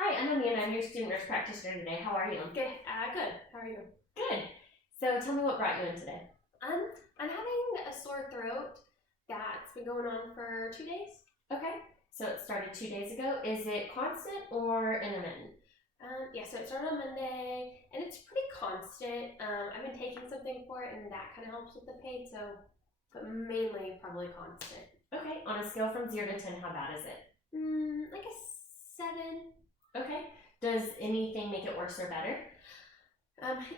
Hi, I'm Amanda. I'm your student nurse practitioner today. How are you? Good. Good. How are you? Good. So tell me what brought you in today. I'm having a sore throat that's been going on for 2 days. Okay. So it started 2 days ago. Is it constant or intermittent? Yeah, so it started on Monday, and it's pretty constant. I've been taking something for it, and that kind of helps with the pain, but mainly probably constant. Okay. On a scale from 0 to 10, how bad is it? Like a 7. Okay. Does anything make it worse or better?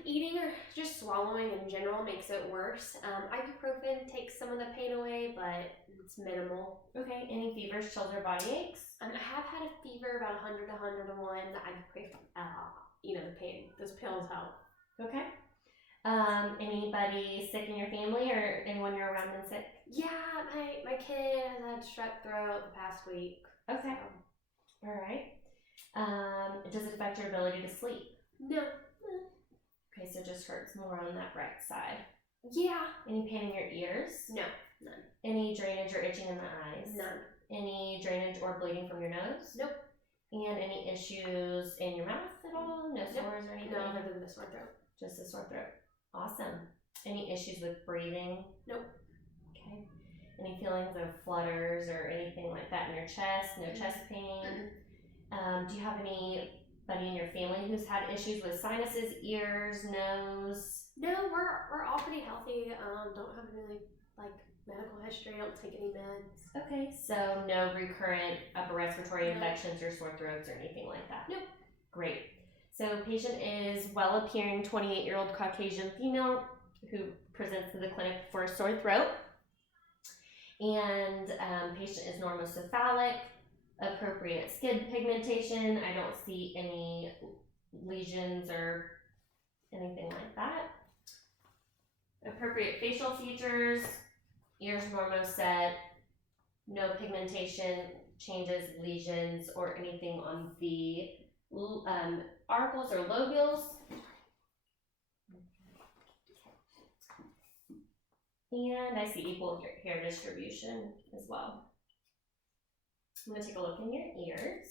Eating or just swallowing in general makes it worse. Ibuprofen takes some of the pain away, but it's minimal. Okay. Any fevers, chills, or body aches? I have had a fever about 100 to 101. The pain. Those pills help. Okay. Anybody sick in your family or anyone you're around been sick? Yeah, my kid has had strep throat the past week. Okay. So. All right. Does it affect your ability to sleep? No. Okay, so it just hurts more on that right side. Yeah. Any pain in your ears? No, none. Any drainage or itching in the eyes? None. Any drainage or bleeding from your nose? Nope. And any issues in your mouth at all? No sores or anything? No, other than the sore throat. Just a sore throat. Awesome. Any issues with breathing? Nope. Okay. Any feelings of flutters or anything like that in your chest? No chest pain? Do you have anybody in your family who's had issues with sinuses, ears, nose? No, we're all pretty healthy. Don't have really medical history. Don't take any meds. Okay, so no recurrent upper respiratory infections or sore throats or anything like that? Nope. Great. So patient is well-appearing 28-year-old Caucasian female who presents to the clinic for a sore throat. And patient is normocephalic, appropriate skin pigmentation. I don't see any lesions or anything like that. Appropriate facial features, ears normoset, no pigmentation changes, lesions, or anything on the auricles or lobules. And I see equal hair distribution as well. I'm going to take a look in your ears.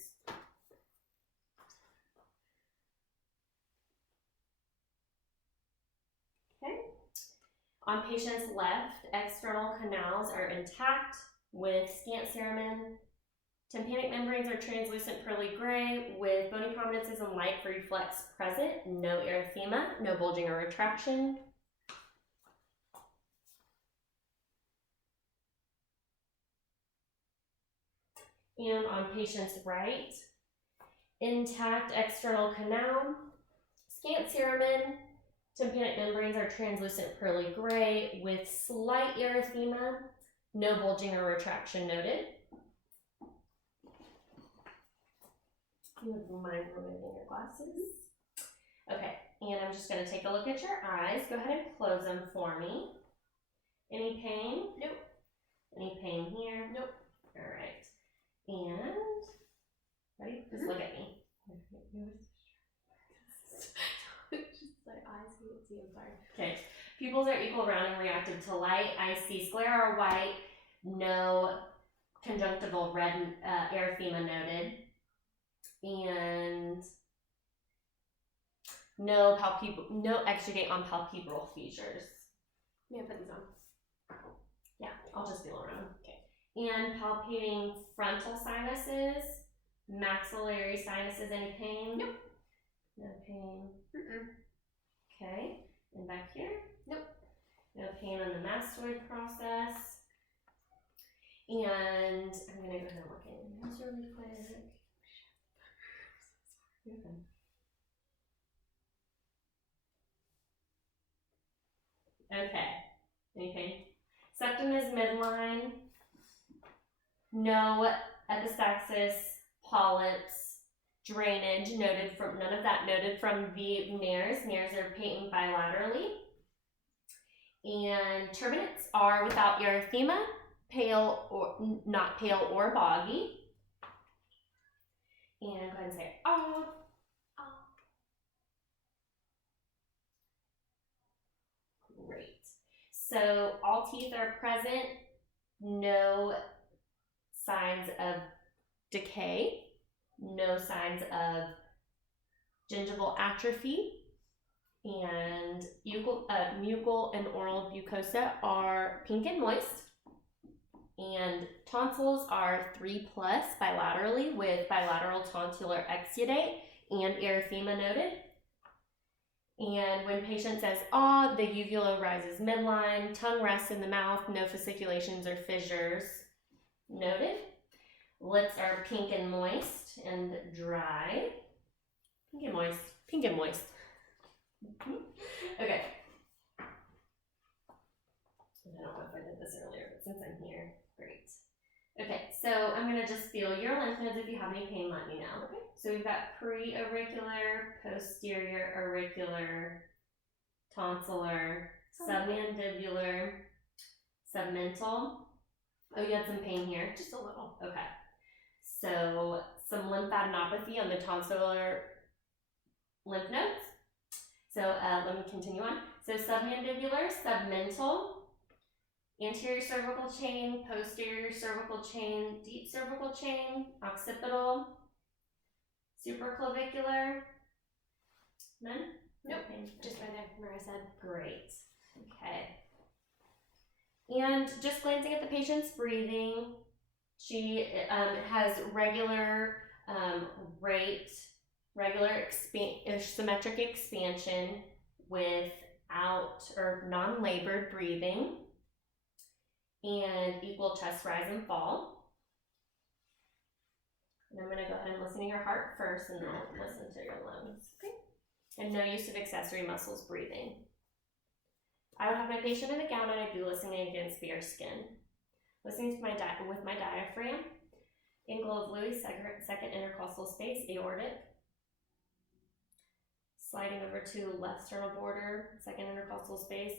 Okay. On patient's left, external canals are intact with scant cerumen. Tympanic membranes are translucent pearly gray with bony prominences and light reflex present. No erythema, no bulging or retraction. And on patient's right, intact external canal, scant cerumen, tympanic membranes are translucent pearly gray with slight erythema, no bulging or retraction noted. You wouldn't mind removing your glasses. Okay, and I'm just going to take a look at your eyes. Go ahead and close them for me. Any pain? Nope. Any pain here? Nope. All right. And, ready? Just look at me. Just like eyes can't see, I'm sorry. Okay. Pupils are equal, round, and reactive to light. I see sclera are white, no conjunctival red erythema noted, and no exudate on palpebral features. May I put these on? Yeah, I'll just feel around. Okay. And palpating frontal sinuses, maxillary sinuses, any pain? Nope. No pain. Okay. And back here? Nope. No pain on the mastoid process. And I'm going to go ahead and look in your nose really quick. Okay. Any pain? Septum is midline. No epistaxis, polyps, drainage noted from none of that noted from the nares. Nares are patent bilaterally. And turbinates are without erythema, pale or not pale or boggy. And go ahead and say ah. Great. So all teeth are present, no signs of decay. no signs of gingival atrophy, and mucal and oral mucosa are pink and moist, and tonsils are 3+ bilaterally with bilateral tonsillar exudate and erythema noted. And when patient says "ah," the uvula rises midline, tongue rests in the mouth, no fasciculations or fissures noted. Lips are pink and moist and dry. Pink and moist. Pink and moist. Okay. I don't know if I did this earlier, but since I'm here, great. Okay, so I'm going to just feel your lymph nodes. If you have any pain, let me know. Okay. So we've got pre-auricular, posterior auricular, tonsillar, submandibular, submental. Oh, you had some pain here? Just a little. Okay. So some lymphadenopathy on the tonsillar lymph nodes. So let me continue on. So submandibular, submental, anterior cervical chain, posterior cervical chain, deep cervical chain, occipital, supraclavicular. None? Nope. Okay. Just right there where I said. Great. Okay. And just glancing at the patient's breathing, she has regular rate, symmetric expansion without or non-labored breathing, and equal chest rise and fall. And I'm going to go ahead and listen to your heart first, and then listen to your lungs. Okay. And no use of accessory muscles breathing. I would have my patient in a gown, and I'd be listening against bare skin. Listening to with my diaphragm, angle of Louis, second intercostal space, aortic. Sliding over to left sternal border, second intercostal space,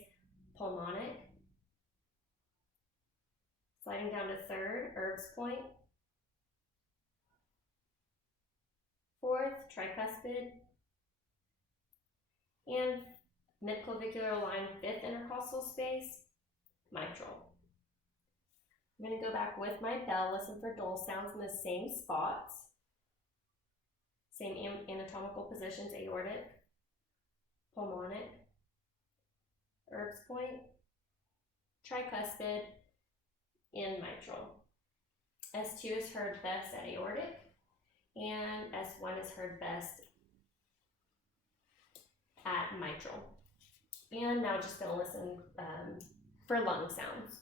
pulmonic. Sliding down to third, Erb's point. Fourth, tricuspid. And midclavicular line, fifth intercostal space, mitral. I'm going to go back with my bell, listen for dull sounds in the same spots. Same anatomical positions, aortic, pulmonic, Erb's point, tricuspid, and mitral. S2 is heard best at aortic, and S1 is heard best at mitral. And now just going to listen for lung sounds.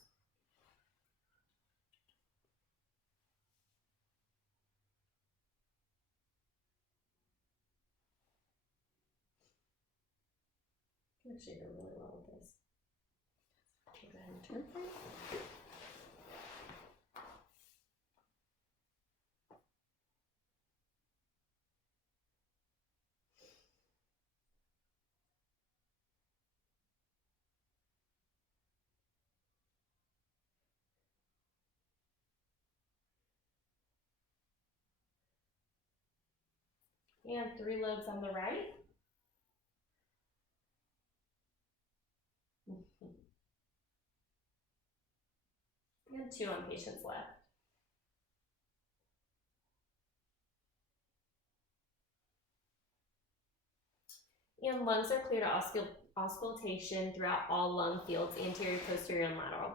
I actually do really well with this. Okay, go ahead and turn for it. And 3 lobes on the right. And 2 on patient's left. And lungs are clear to auscultation throughout all lung fields, anterior, posterior, and lateral.